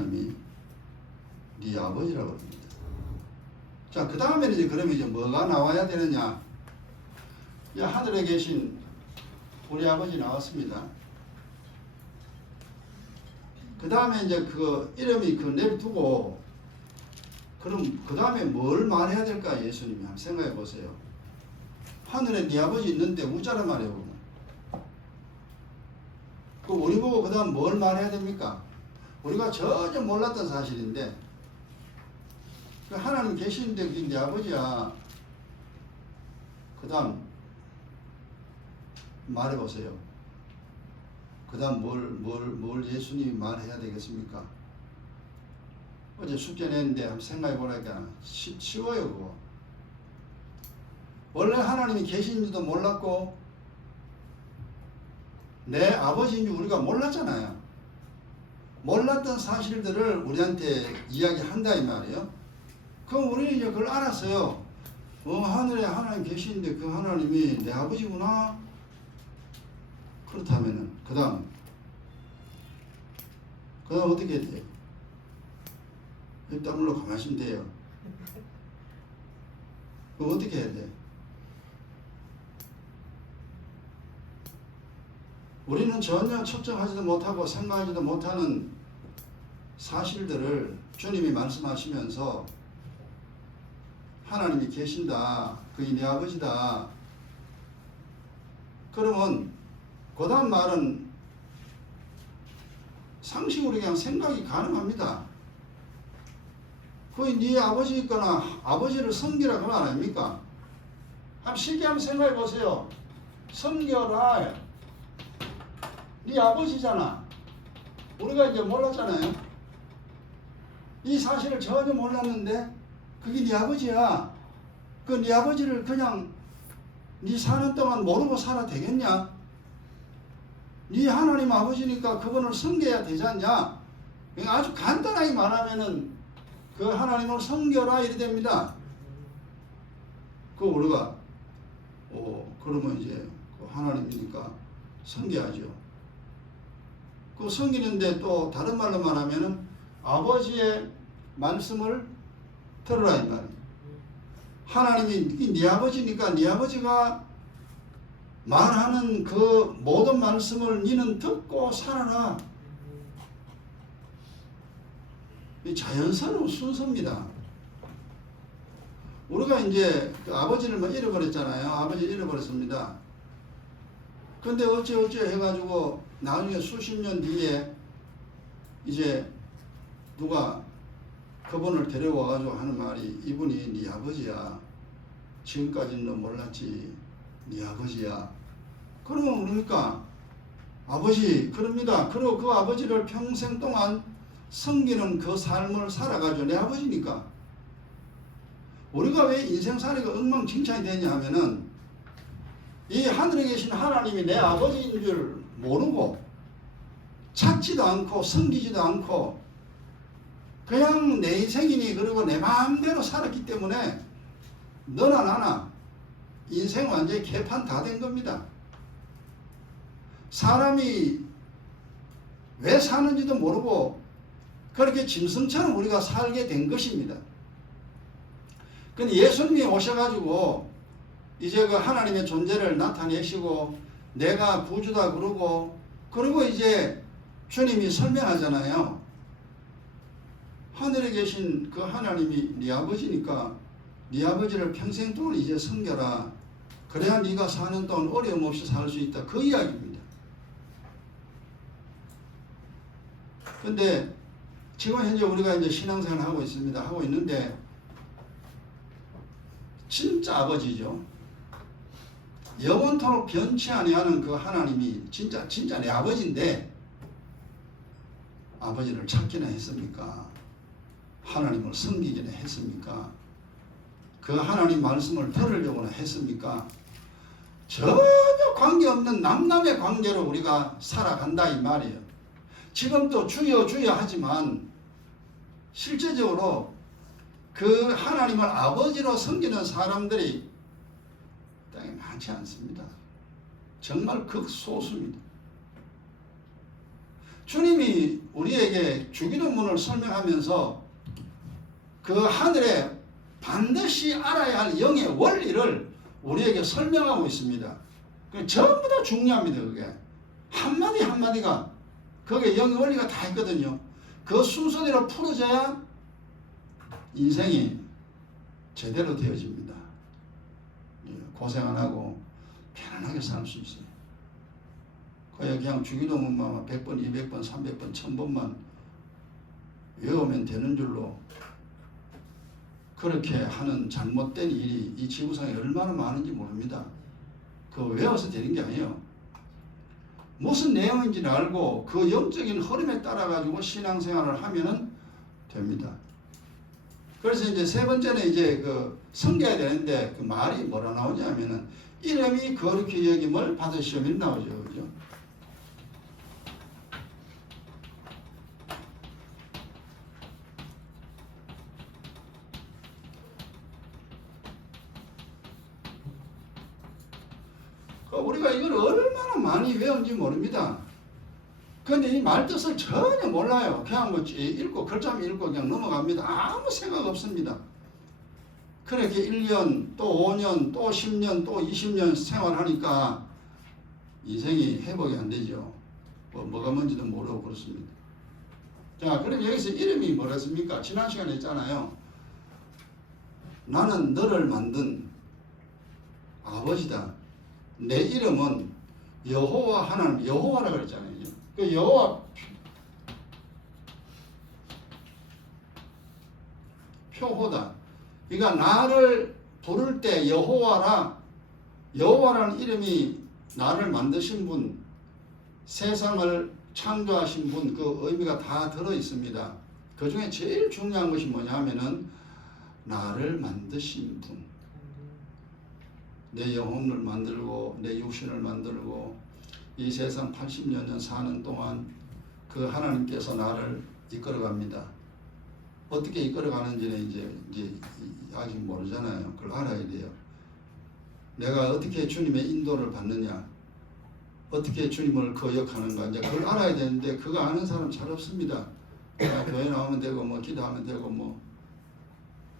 하나님이 네 아버지라고 합니다. 자, 그 다음에는 이제 그러면 이제 뭐가 나와야 되느냐? 이 하늘에 계신 우리 아버지 나왔습니다. 그 다음에 이제 그 이름이 그 내두고 그럼 그 다음에 뭘 말해야 될까? 예수님이 한번 생각해 보세요. 하늘에 네 아버지 있는데 우짜란 말이에요. 그 우리 보고 그 다음 뭘 말해야 됩니까? 우리가 전혀 몰랐던 사실인데 그 하나님 계시는데 네 아버지야. 그 다음 말해보세요. 그 다음 뭘 예수님이 말해야 되겠습니까? 어제 숙제 냈는데 한번 생각해 보라니까 쉬워요 그거. 원래 하나님이 계신지도 몰랐고 내 아버지인 줄 우리가 몰랐잖아요. 몰랐던 사실들을 우리한테 이야기한다 이 말이에요. 그럼 우리는 이제 그걸 알았어요. 하늘에 하나님 계시는데 그 하나님이 내 아버지구나. 그렇다면은 그 다음 어떻게 해야 돼요? 입 다물러 가만히 있으면 돼요. 그럼 어떻게 해야 돼? 우리는 전혀 측정하지도 못하고 생각하지도 못하는 사실들을 주님이 말씀하시면서 하나님이 계신다. 그게 내 아버지다. 그러면 그 다음 말은 상식으로 그냥 생각이 가능합니다. 그게 네 아버지니까 아버지를 섬기라고 말 아닙니까? 한번 쉽게 한번 생각해 보세요. 섬겨라. 네 아버지잖아. 우리가 이제 몰랐잖아요. 이 사실을 전혀 몰랐는데 그게 네 아버지야. 그 네 아버지를 그냥 네 사는 동안 모르고 살아 되겠냐? 네 하나님 아버지니까 그분을 섬겨야 되지 않냐? 아주 간단하게 말하면은 그 하나님을 섬겨라 이래 됩니다. 그 우리가 그러면 이제 그 하나님이니까 섬겨야죠. 그 섬기는데 또 다른 말로 말하면은 아버지의 말씀을 들으라 이 말이에요. 하나님이 네 아버지니까 네 아버지가 말하는 그 모든 말씀을 너는 듣고 살아라. 이 자연스러운 순서입니다. 우리가 이제 그 아버지를 잃어버렸잖아요. 아버지 잃어버렸습니다. 근데 어째 해가지고 나중에 수십 년 뒤에 이제 누가 그분을 데려와가지고 하는 말이 이분이 네 아버지야. 지금까지는 너 몰랐지. 네 아버지야. 그러면 그러니까 아버지 그럽니다. 그리고 그 아버지를 평생 동안 섬기는 그 삶을 살아가지고 내 아버지니까. 우리가 왜 인생살이가 엉망진창이 되냐 하면은 이 하늘에 계신 하나님이 내 아버지인 줄 모르고 찾지도 않고 섬기지도 않고 그냥 내 인생이니 그리고 내 마음대로 살았기 때문에 너나 나나 인생 완전히 개판 다 된 겁니다. 사람이 왜 사는지도 모르고 그렇게 짐승처럼 우리가 살게 된 것입니다. 근데 예수님이 오셔가지고 이제 그 하나님의 존재를 나타내시고 내가 구주다 그러고 이제 주님이 설명하잖아요. 하늘에 계신 그 하나님이 네 아버지니까 네 아버지를 평생 동안 이제 섬겨라. 그래야 네가 사는 동안 어려움 없이 살 수 있다. 그 이야기입니다. 근데 지금 현재 우리가 이제 신앙생활을 하고 있습니다. 하고 있는데 진짜 아버지죠. 영원토록 변치 아니하는 그 하나님이 진짜 내 아버지인데 아버지를 찾기나 했습니까? 하나님을 섬기기나 했습니까? 그 하나님 말씀을 들으려고나 했습니까? 전혀 관계없는 남남의 관계로 우리가 살아간다 이 말이에요. 지금도 주여 주여 하지만 실제적으로 그 하나님을 아버지로 섬기는 사람들이 땅에 많지 않습니다. 정말 극소수입니다. 주님이 우리에게 주기도문을 설명하면서 그 하늘에 반드시 알아야 할 영의 원리를 우리에게 설명하고 있습니다. 전부 다 중요합니다. 그게 한마디 한마디가 거기에 영의 원리가 다 있거든요. 그 순서대로 풀어져야 인생이 제대로 되어집니다. 고생 안 하고 편안하게 살 수 있어요. 그냥 주기도문만 100번, 200번, 300번, 1000번만 외우면 되는 줄로 그렇게 하는 잘못된 일이 이 지구상에 얼마나 많은지 모릅니다. 그거 외워서 되는 게 아니에요. 무슨 내용인지를 알고 그 영적인 흐름에 따라 가지고 신앙생활을 하면은 됩니다. 그래서 이제 세 번째는 이제 그 섬겨야 되는데 그 말이 뭐라 나오냐면은 이름이 거룩히 여김을 받으시오면 나오죠. 그죠? 우리가 이걸 얼마나 많이 외운지 모릅니다. 근데 이 말뜻을 전혀 몰라요. 그냥 뭐 읽고 글자만 읽고 그냥 넘어갑니다. 아무 생각 없습니다. 그렇게 1년 또 5년 또 10년 또 20년 생활하니까 인생이 회복이 안 되죠. 뭐가 뭔지도 모르고 그렇습니다. 자, 그럼 여기서 이름이 뭐랬습니까? 지난 시간에 했잖아요. 나는 너를 만든 아버지다. 내 이름은 여호와 하나님, 여호와라고 그랬잖아요. 그 여호와 표호다. 그러니까 나를 부를 때 여호와라는 이름이 나를 만드신 분, 세상을 창조하신 분, 그 의미가 다 들어 있습니다. 그 중에 제일 중요한 것이 뭐냐면은 나를 만드신 분. 내 영혼을 만들고 내 육신을 만들고 이 세상 80여 년 사는 동안 그 하나님께서 나를 이끌어갑니다. 어떻게 이끌어가는지는 이제 아직 모르잖아요. 그걸 알아야 돼요. 내가 어떻게 주님의 인도를 받느냐, 어떻게 주님을 거역하는가, 이제 그걸 알아야 되는데 그거 아는 사람 잘 없습니다. 교회 나오면 되고 뭐 기도하면 되고 뭐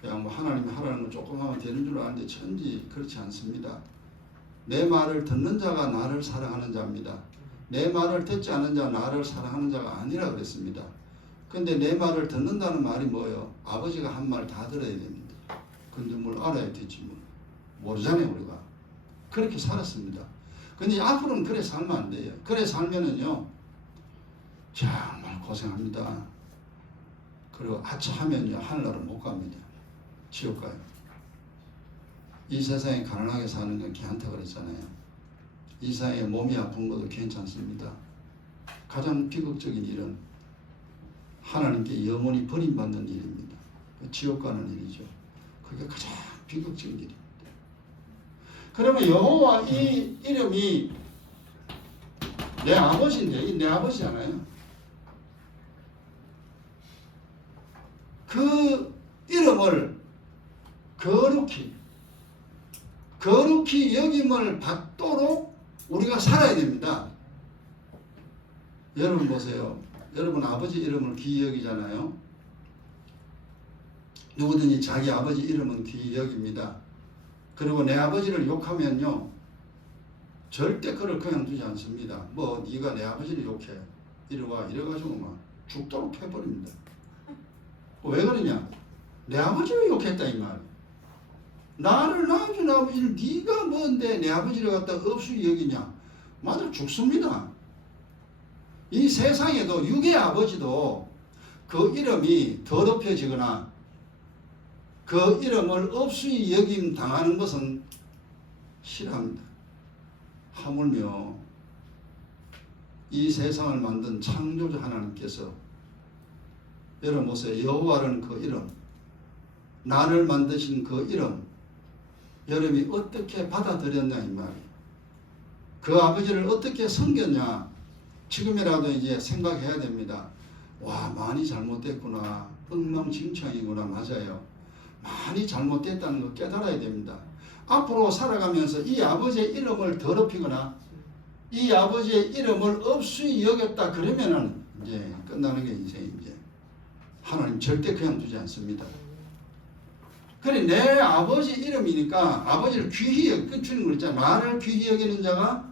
그냥 뭐 하나님이 하라는 거 조금 하면 되는 줄 아는데 천지 그렇지 않습니다. 내 말을 듣는 자가 나를 사랑하는 자입니다. 내 말을 듣지 않는 자 나를 사랑하는 자가 아니라 그랬습니다. 근데 내 말을 듣는다는 말이 뭐예요? 아버지가 한 말 다 들어야 됩니다. 근데 뭘 알아야 되지 뭐. 모르잖아요 우리가. 그렇게 살았습니다. 근데 앞으로는 그래 살면 안 돼요. 그래 살면은요 정말 고생합니다. 그리고 아차하면요 하늘나라 못 갑니다. 지옥 가요. 이 세상에 가난하게 사는 건 괜찮다 그랬잖아요. 이 세상에 몸이 아픈 것도 괜찮습니다. 가장 비극적인 일은 하나님께 영원히 버림받는 일입니다. 지옥 가는 일이죠. 그게 가장 비극적인 일입니다. 그러면 여호와 이 이름이 내 아버지인데 이 내 아버지잖아요. 그 이름을 거룩히 여김을 받도록 우리가 살아야 됩니다. 여러분 보세요. 여러분 아버지 이름을 귀히 여기잖아요. 누구든지 자기 아버지 이름은 귀히 여깁니다. 그리고 내 아버지를 욕하면요 절대 그를 그냥 두지 않습니다. 뭐 네가 내 아버지를 욕해 이래와 이래가지고 막 죽도록 패버립니다. 왜 그러냐? 내 아버지를 욕했다 이 말. 나를 낳아준 아버지를 네가 뭔데 내 아버지를 갖다 없이 여기냐? 맞아 죽습니다. 이 세상에도 육의 아버지도 그 이름이 더럽혀지거나 그 이름을 없이 여김 당하는 것은 싫어합니다. 하물며 이 세상을 만든 창조주 하나님께서 여러분 보세요. 여호와라는 그 이름, 나를 만드신 그 이름, 여러분이 어떻게 받아들였냐 이 말이에요. 그 아버지를 어떻게 섬겼냐 지금이라도 이제 생각해야 됩니다. 와 많이 잘못됐구나. 엉망진창이구나. 맞아요. 많이 잘못됐다는 거 깨달아야 됩니다. 앞으로 살아가면서 이 아버지의 이름을 더럽히거나 이 아버지의 이름을 없이 여겼다 그러면은 이제 끝나는 게 인생이 이제. 하나님 절대 그냥 두지 않습니다. 그래 내 아버지 이름이니까 아버지를 귀히 여기는 거 있잖아. 나를 귀히 여기는 자가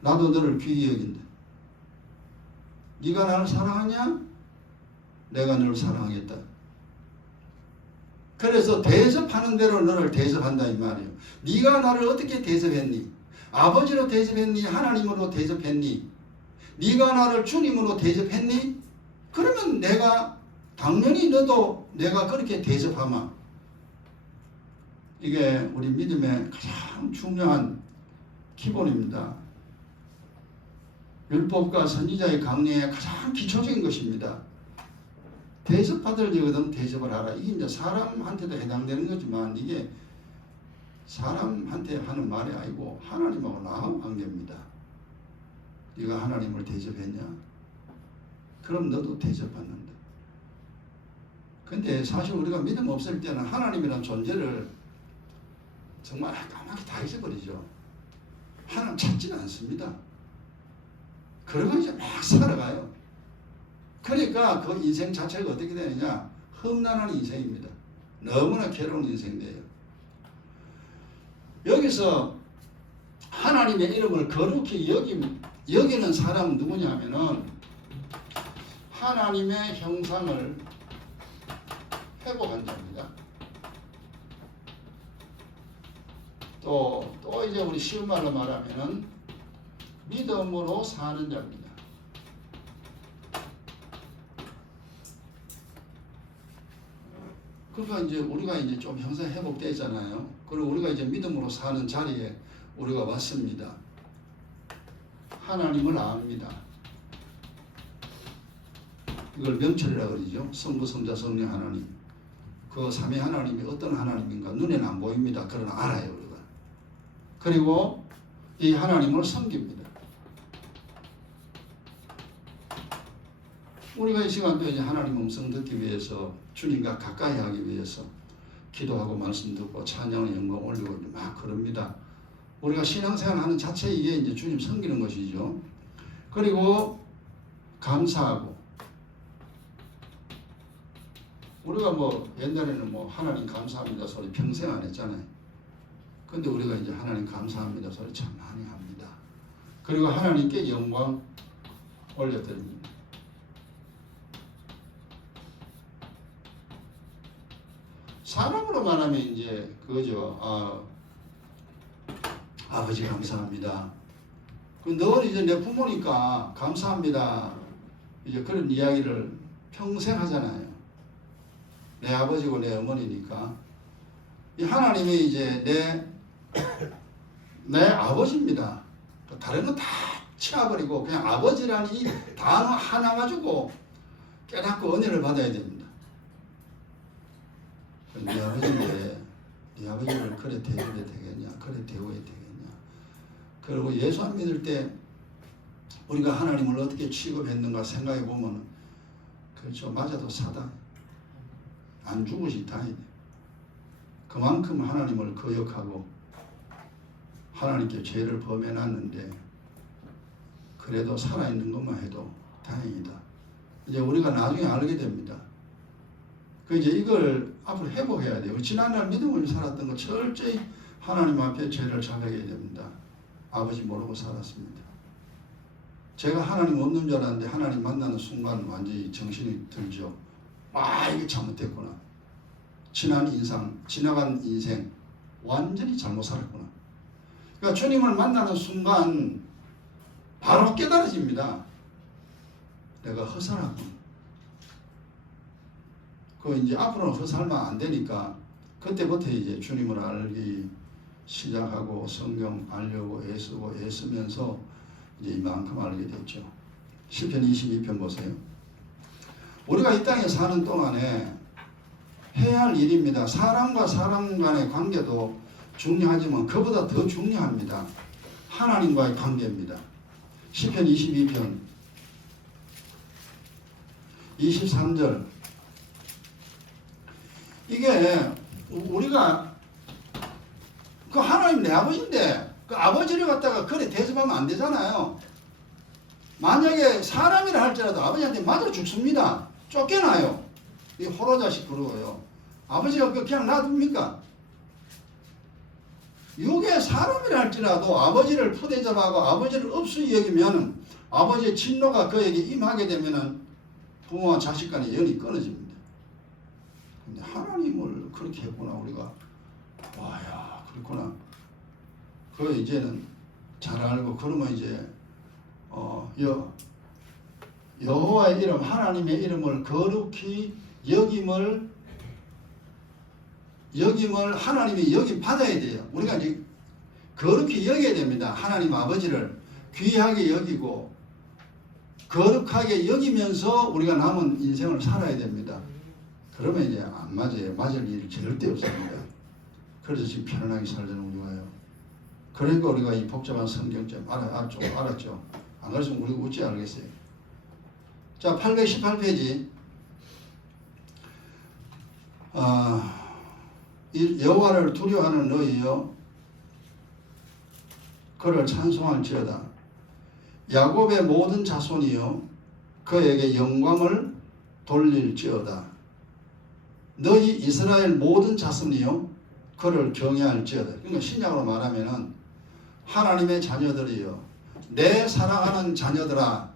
나도 너를 귀히 여긴다. 네가 나를 사랑하냐? 내가 너를 사랑하겠다. 그래서 대접하는 대로 너를 대접한다 이 말이에요. 네가 나를 어떻게 대접했니? 아버지로 대접했니? 하나님으로 대접했니? 네가 나를 주님으로 대접했니? 그러면 내가 당연히 너도 내가 그렇게 대접하마. 이게 우리 믿음의 가장 중요한 기본입니다. 율법과 선지자의 강령의 가장 기초적인 것입니다. 대접받을 일거든 대접을 하라. 이게 이제 사람한테도 해당되는 거지만 이게 사람한테 하는 말이 아니고 하나님하고 나하고 관계입니다. 네가 하나님을 대접했냐? 그럼 너도 대접받는다. 근데 사실 우리가 믿음 없을 때는 하나님이라는 존재를 정말 까맣게 다 잊어버리죠. 하나님 찾지는 않습니다. 그러고 이제 막 살아가요. 그러니까 그 인생 자체가 어떻게 되느냐? 험난한 인생입니다. 너무나 괴로운 인생이에요. 여기서 하나님의 이름을 거룩히 여기는 사람은 누구냐면은 하나님의 형상을 회복한 자입니다. 또 이제 우리 쉬운 말로 말하면은 믿음으로 사는 자입니다. 그러니까 이제 우리가 이제 좀 형상 회복되잖아요. 그리고 우리가 이제 믿음으로 사는 자리에 우리가 왔습니다. 하나님을 압니다. 이걸 명철이라고 그러죠. 성부, 성자, 성령 하나님. 그 삼위 하나님이 어떤 하나님인가 눈에는 안 보입니다. 그러나 알아요 우리가. 그리고 이 하나님을 섬깁니다. 우리가 이 시간도 이제 하나님 음성 듣기 위해서 주님과 가까이 하기 위해서 기도하고 말씀 듣고 찬양의 영광 올리고 막 그럽니다. 우리가 신앙생활 하는 자체 이게 이제 주님 섬기는 것이죠. 그리고 감사하고 우리가 뭐 옛날에는 뭐 하나님 감사합니다 소리 평생 안 했잖아요. 근데 우리가 이제 하나님 감사합니다 소리 참 많이 합니다. 그리고 하나님께 영광 올려드립니다. 사람으로 말하면 이제 그거죠. 아버지 감사합니다. 늘 이제 내 부모니까 감사합니다. 이제 그런 이야기를 평생 하잖아요. 내 아버지고 내 어머니니까. 이 하나님이 이제 내 아버지입니다. 다른 건 다 치워버리고 그냥 아버지라는 이 단어 하나 가지고 깨닫고 은혜를 받아야 됩니다. 네 아버지인데 네 아버지를 그래 대해야 되겠냐? 그래 대우해야 되겠냐? 그리고 예수 안 믿을 때 우리가 하나님을 어떻게 취급했는가 생각해 보면 그렇죠. 맞아도 사다. 안 죽으시 다행이네. 그만큼 하나님을 거역하고 하나님께 죄를 범해놨는데 그래도 살아있는 것만 해도 다행이다. 이제 우리가 나중에 알게 됩니다. 그 이제 이걸 앞으로 회복해야 돼요. 지난날 믿음을 살았던 거 철저히 하나님 앞에 죄를 자백해야 됩니다. 아버지 모르고 살았습니다. 제가 하나님 없는 줄 알았는데 하나님 만나는 순간 완전히 정신이 들죠. 이게 잘못됐구나. 지나간 인생 완전히 잘못 살았구나. 그러니까 주님을 만나는 순간 바로 깨달아집니다. 내가 허살하구나. 이제 앞으로는 헛살면 안 되니까 그때부터 이제 주님을 알기 시작하고 성경 알려고 애쓰면서 이제 이만큼 알게 됐죠. 시편 22편 보세요. 우리가 이 땅에 사는 동안에 해야 할 일입니다. 사람과 사람 간의 관계도 중요하지만 그보다 더 중요합니다. 하나님과의 관계입니다. 시편 22편 23절 이게 우리가 하나님 내 아버지인데 그 아버지를 갖다가 그래 대접하면 안 되잖아요. 만약에 사람이라 할지라도 아버지한테 맞아 죽습니다. 쫓겨나요. 이 호로자식 부르고요. 아버지가 그냥 놔둡니까? 이게 사람이라 할지라도 아버지를 푸대접하고 아버지를 없이 여기면 아버지의 진노가 그에게 임하게 되면 부모와 자식 간의 연이 끊어집니다. 근데 하나님을 그렇게 했구나. 우리가 와야 그렇구나. 그 이제는 잘 알고 그러면 이제 여호와의 이름 하나님의 이름을 거룩히 여김을 하나님이 여김 받아야 돼요. 우리가 이제 거룩히 여겨야 됩니다. 하나님 아버지를 귀하게 여기고 거룩하게 여기면서 우리가 남은 인생을 살아야 됩니다. 그러면 이제 안 맞아요. 맞을 일이 절대 없습니다. 그래서 지금 편안하게 살자는 우리가요. 그러니까 우리가 이 복잡한 성경점 알았죠. 안 그랬으면 우리가 어찌 알겠어요. 자, 818페이지. 여호와를 두려워하는 너희여 그를 찬송할지어다. 야곱의 모든 자손이여 그에게 영광을 돌릴지어다. 너희 이스라엘 모든 자손이여 그를 경외할지어다. 그러니까 신약으로 말하면은 하나님의 자녀들이여 내 사랑하는 자녀들아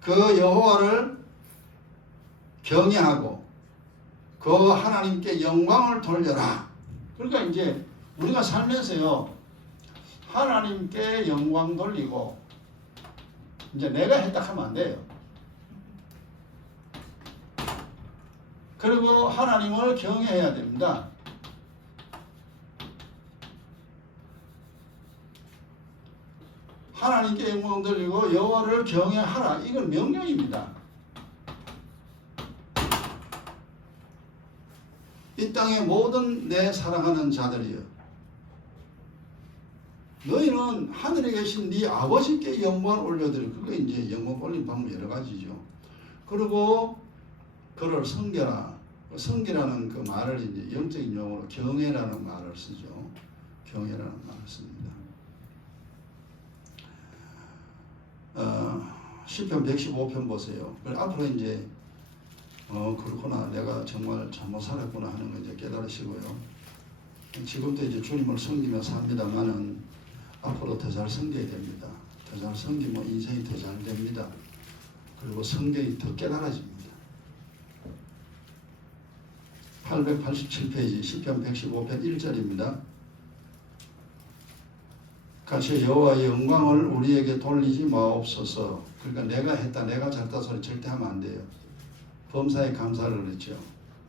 그 여호와를 경외하고 그 하나님께 영광을 돌려라. 그러니까 이제 우리가 살면서요 하나님께 영광 돌리고 이제 내가 했다 하면 안 돼요. 그리고 하나님을 경외해야 됩니다. 하나님께 영광 돌리고 여호와를 경외하라. 이건 명령입니다. 이 땅의 모든 내 사랑하는 자들이여 너희는 하늘에 계신 네 아버지께 영광을 올려드리고 그게 이제 영광 올린 방법 여러 가지죠. 그리고 그를 섬겨라. 섬기라는 그 말을 이제 영적인 용어로 경외라는 말을 쓰죠. 경외라는 말을 씁니다. 시편 115편 보세요. 앞으로 이제 그렇구나 내가 정말 잘못 살았구나 하는 거 이제 깨달으시고요. 지금도 이제 주님을 섬기며 삽니다만은 앞으로 더 잘 섬겨야 됩니다. 더 잘 섬기면 인생이 더 잘 됩니다. 그리고 성경이 더 깨달아집니다. 887페이지 시편 115편 1절입니다. 같이 여호와의 영광을 우리에게 돌리지 마옵소서. 그러니까 내가 했다 내가 잘했다 소리 절대 하면 안 돼요. 범사에 감사를 그랬죠.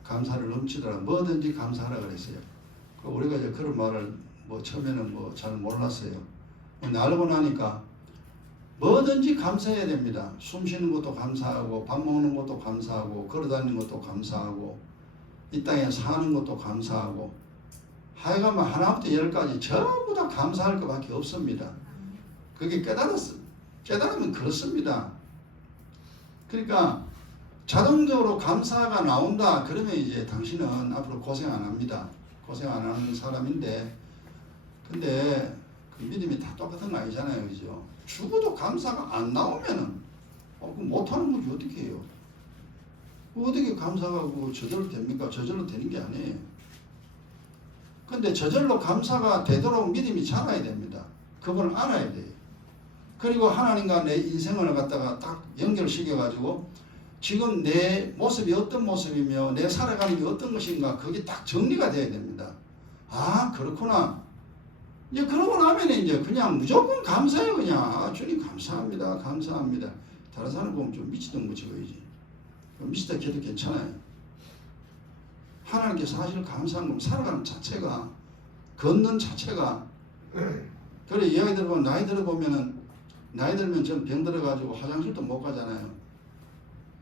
감사를 넘치더라. 뭐든지 감사하라 그랬어요. 우리가 이제 그런 말을 처음에는 잘 몰랐어요. 알고 나니까 뭐든지 감사해야 됩니다. 숨 쉬는 것도 감사하고 밥 먹는 것도 감사하고 걸어다니는 것도 감사하고 이 땅에 사는 것도 감사하고 하여간 하나부터 열까지 전부 다 감사할 것밖에 없습니다. 그게 깨달으면 그렇습니다. 그러니까 자동적으로 감사가 나온다. 그러면 이제 당신은 앞으로 고생 안 합니다. 고생 안 하는 사람인데 근데 그 믿음이 다 똑같은 거 아니잖아요. 그죠? 죽어도 감사가 안 나오면은 그럼 못하는 거지 어떻게 해요? 어떻게 감사가 저절로 됩니까? 저절로 되는 게 아니에요. 근데 저절로 감사가 되도록 믿음이 자라야 됩니다. 그걸 알아야 돼요. 그리고 하나님과 내 인생을 갖다가 딱 연결시켜가지고 지금 내 모습이 어떤 모습이며 내 살아가는 게 어떤 것인가 그게 딱 정리가 돼야 됩니다. 아 그렇구나. 이제 그러고 나면 이제 그냥 무조건 감사해요. 그냥 주님 감사합니다. 감사합니다. 다른 사람 보면 좀 미치던 거 찍어야지. 미치다 해도 괜찮아요. 하나님께 사실 감사한 건 살아가는 자체가 걷는 자체가 그래 이야기 들어보면 나이 들어보면은 나이 들면 전 병 들어가지고 화장실도 못 가잖아요.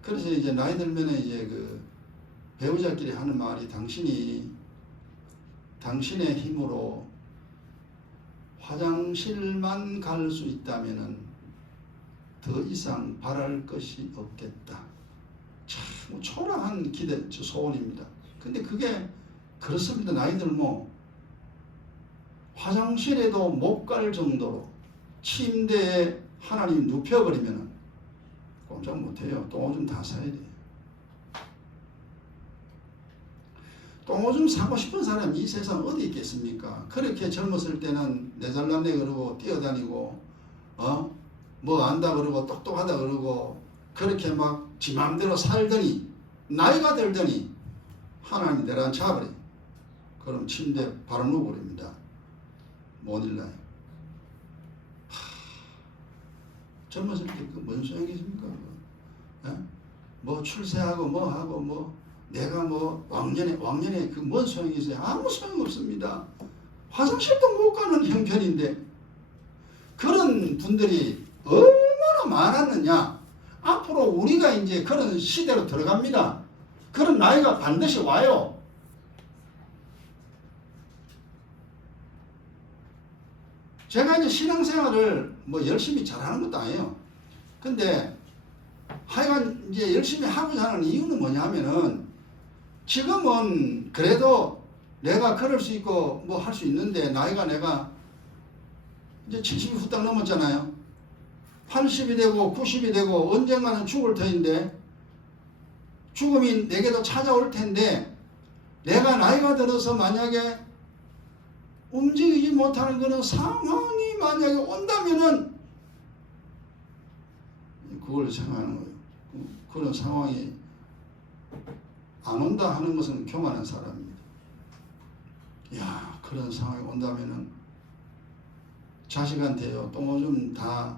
그래서 이제 나이 들면은 이제 그 배우자끼리 하는 말이 당신이 당신의 힘으로 화장실만 갈 수 있다면은 더 이상 바랄 것이 없겠다. 참 초라한 기대, 소원입니다. 근데 그게 그렇습니다. 나이 들면 화장실에도 못 갈 정도로 침대에 하나님이 눕혀버리면 꼼짝 못해요. 똥오줌 다 사야 돼요. 똥오줌 사고 싶은 사람이 이 세상 어디 있겠습니까? 그렇게 젊었을 때는 내 잘났네 그러고 뛰어다니고 뭐 안다 그러고 똑똑하다 그러고 그렇게 막 지 맘대로 살더니 나이가 들더니 하나님 내려앉혀버려. 그럼 침대 바로 누워버립니다. 못 일나요. 젊었을 때 그 뭔 소용이십니까? 뭐 출세하고 뭐 하고 뭐 내가 뭐 왕년에 그 뭔 소용이 있어요? 아무 소용 없습니다. 화장실도 못 가는 형편인데 그런 분들이 얼마나 많았느냐. 앞으로 우리가 이제 그런 시대로 들어갑니다. 그런 나이가 반드시 와요. 제가 이제 신앙생활을 뭐 열심히 잘하는 것도 아니에요. 근데 하여간 이제 열심히 하고자 하는 이유는 뭐냐면은 지금은 그래도 내가 걸을 수 있고 뭐 할 수 있는데 나이가 내가 이제 70이 후딱 넘었잖아요. 80이 되고 90이 되고 언젠가는 죽을 터인데 죽음이 내게도 찾아올 텐데 내가 나이가 들어서 만약에 움직이지 못하는 그런 상황이 만약에 온다면은 그걸 생각하는 거예요. 그런 상황이 안 온다 하는 것은 교만한 사람입니다. 야, 그런 상황이 온다면은 자식한테요 똥오줌 다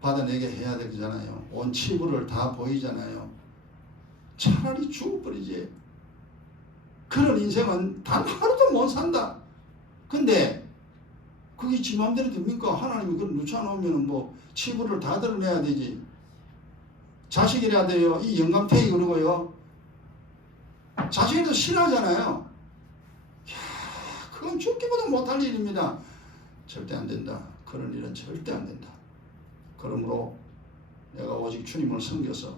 받아내게 해야 되잖아요. 온 치부를 다 보이잖아요. 차라리 죽어버리지. 그런 인생은 단 하루도 못 산다. 근데 그게 지 맘대로 됩니까? 하나님이 그걸 놓쳐놓으면 뭐 치부를 다 드러내야 되지. 자식이라 돼요. 이 영감탱이 그러고요. 자식이라도 싫어하잖아요. 그건 죽기보다 못할 일입니다. 절대 안 된다. 그런 일은 절대 안 된다. 그러므로 내가 오직 주님을 섬겨서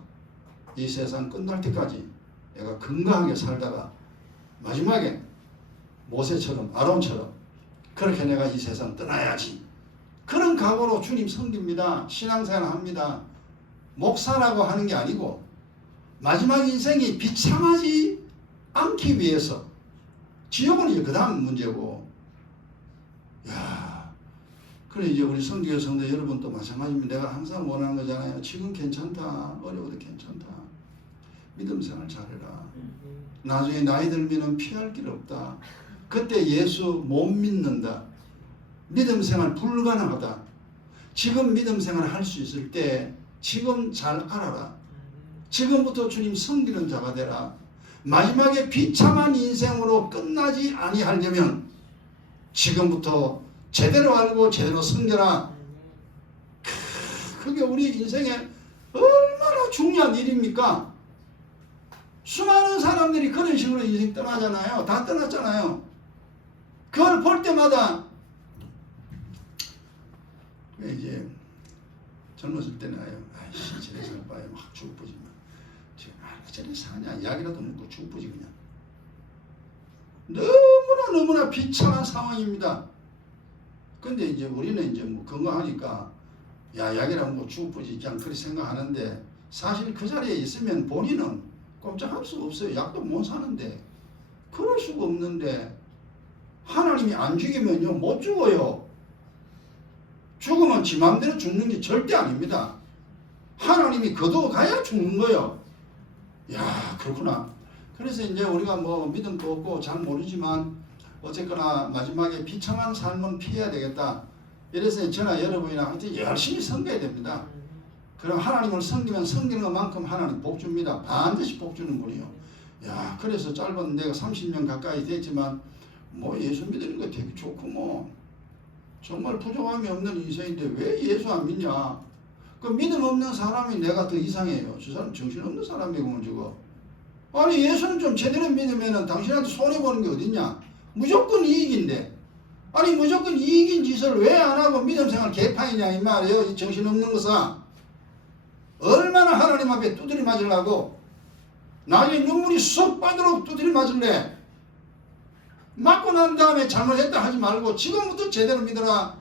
이 세상 끝날 때까지 내가 건강하게 살다가 마지막에 모세처럼 아론처럼 그렇게 내가 이 세상 떠나야지. 그런 각오로 주님 섬깁니다. 신앙생활 합니다. 목사라고 하는 게 아니고 마지막 인생이 비참하지 않기 위해서. 지옥은 이제 그 다음 문제고. 야, 그래 이제 우리 성교회 성도 여러분도 마찬가지입니다. 내가 항상 원하는 거잖아요. 지금 괜찮다. 어려워도 괜찮다. 믿음 생활 잘해라. 나중에 나이 들면 피할 길 없다. 그때 예수 못 믿는다. 믿음 생활 불가능하다. 지금 믿음 생활 할 수 있을 때 지금 잘 알아라. 지금부터 주님 섬기는 자가 되라. 마지막에 비참한 인생으로 끝나지 아니하려면 지금부터 제대로 알고 제대로 섬겨라. 그게 우리 인생에 얼마나 중요한 일입니까? 수많은 사람들이 그런 식으로 인생 떠나잖아요. 다 떠났잖아요. 그걸 볼 때마다 이제 젊었을 때는 아이씨 저래서 봐요 막 죽부지만 저래 사냐 약이라도 먹고 죽부지 그냥. 너무나 비참한 상황입니다. 근데 이제 우리는 이제 뭐 건강하니까 야 약이라도 먹고 죽부지 그냥 그렇게 생각하는데 사실 그 자리에 있으면 본인은 꼼짝할 수가 없어요. 약도 못 사는데 그럴 수가 없는데 하나님이 안 죽이면요 못 죽어요. 죽으면 지 맘대로 죽는 게 절대 아닙니다. 하나님이 거두어가야 죽는 거예요. 야 그렇구나. 그래서 이제 우리가 뭐 믿음도 없고 잘 모르지만 어쨌거나 마지막에 비참한 삶은 피해야 되겠다. 이래서 저나 여러분이나 하여튼 열심히 섬겨야 됩니다. 그럼 하나님을 섬기면 섬기는 것만큼 하나님 복 줍니다. 반드시 복 주는 분이요. 야 그래서 짧은 내가 30년 가까이 됐지만 뭐 예수 믿는 거 되게 좋고 뭐 정말 부족함이 없는 인생인데 왜 예수 안 믿냐. 그 믿음 없는 사람이 내가 더 이상해요. 저 사람 정신없는 사람이고 저거. 아니 예수는 좀 제대로 믿으면 당신한테 손해보는 게 어딨냐. 무조건 이익인데. 아니 무조건 이익인 짓을 왜 안 하고 믿음생활 개판이냐 이 말이에요. 이 정신없는 것아. 얼마나 하나님 앞에 두드려 맞으려고. 나중에 눈물이 쏙 빠도록 두드려 맞을래. 맞고 난 다음에 잘못했다 하지 말고 지금부터 제대로 믿어라.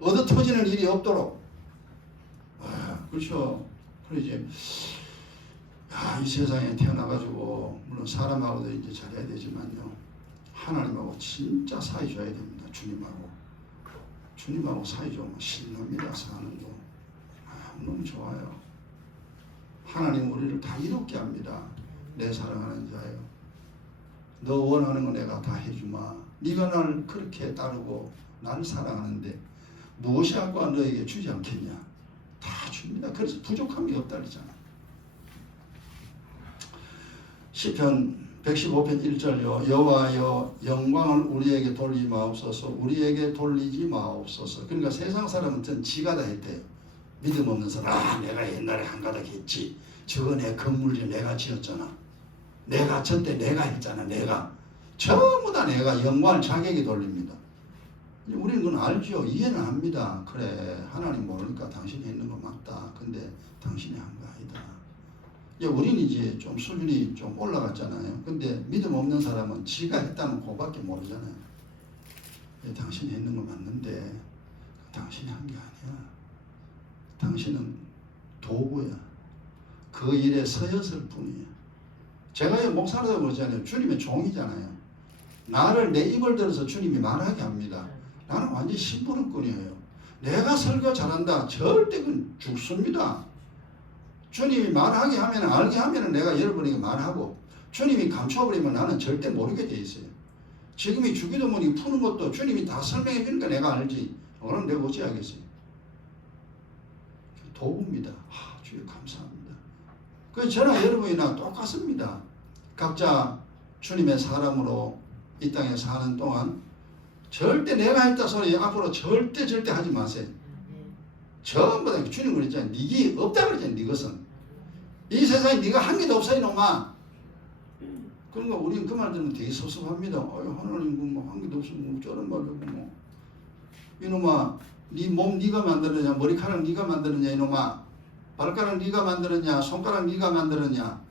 얻어 터지는 일이 없도록. 그렇죠. 그러지. 이 세상에 태어나가지고 물론 사람하고도 이제 잘해야 되지만요. 하나님하고 진짜 사이 좋아야 됩니다. 주님하고 사이 좋으면 신납니다. 사는 거. 너무 좋아요. 하나님 우리를 다 이롭게 합니다. 내 사랑하는 자여, 너 원하는 거 내가 다 해주마. 네가 나를 그렇게 따르고 나를 사랑하는데 무엇이 아까 너에게 주지 않겠냐. 다 줍니다. 그래서 부족함이 없다 그러잖아. 시편 115편 1절요. 여호와여 영광을 우리에게 돌리지 마옵소서. 우리에게 돌리지 마옵소서. 그러니까 세상 사람은 전 지가 다 했대요. 믿음 없는 사람. 내가 옛날에 한 가닥 했지. 저거 내 건물이 내가 지었잖아. 내가 저때 내가 했잖아. 내가. 전부 다 내가 영광을 자기에게 돌립니다. 우리는 그건 알죠. 이해는 합니다. 그래 하나님 모르니까 당신이 했는 거 맞다. 근데 당신이 한 거 아니다. 우리는 이제 좀 수준이 좀 올라갔잖아요. 근데 믿음 없는 사람은 지가 했다는 그거밖에 모르잖아요. 당신이 했는 거 맞는데 당신이 한 게 아니야. 당신은 도구야. 그 일에 서였을 뿐이야. 제가 목사로도 그러잖아요. 주님의 종이잖아요. 나를 내 입을 들어서 주님이 말하게 합니다. 나는 완전 심부름꾼이에요. 내가 설교 잘한다. 절대 그건 죽습니다. 주님이 말하게 하면 알게 하면 내가 여러분에게 말하고 주님이 감춰버리면 나는 절대 모르게 돼 있어요. 지금 이 주기도문이 푸는 것도 주님이 다 설명해 주니까 내가 알지. 그럼 내가 어찌 하겠어요. 도구입니다. 주여 감사합니다. 그 저나 여러분이나 똑같습니다. 각자 주님의 사람으로 이 땅에 사는 동안 절대 내가 했다 소리 앞으로 절대 하지 마세요. 전부 다 주님 그랬잖아요. 니기 없다 그랬잖아요. 니 것은. 이 세상에 네가 한 개도 없어 이놈아. 그러니까 우리는 그 말 들으면 되게 섭섭합니다. 하나님 뭐 한 개도 없으면 뭐 저런 말이고 뭐. 이놈아 네 몸 네가 만들었냐. 머리카락 네가 만들었냐 이놈아. 발가락 네가 만들었냐. 손가락 네가 만들었냐.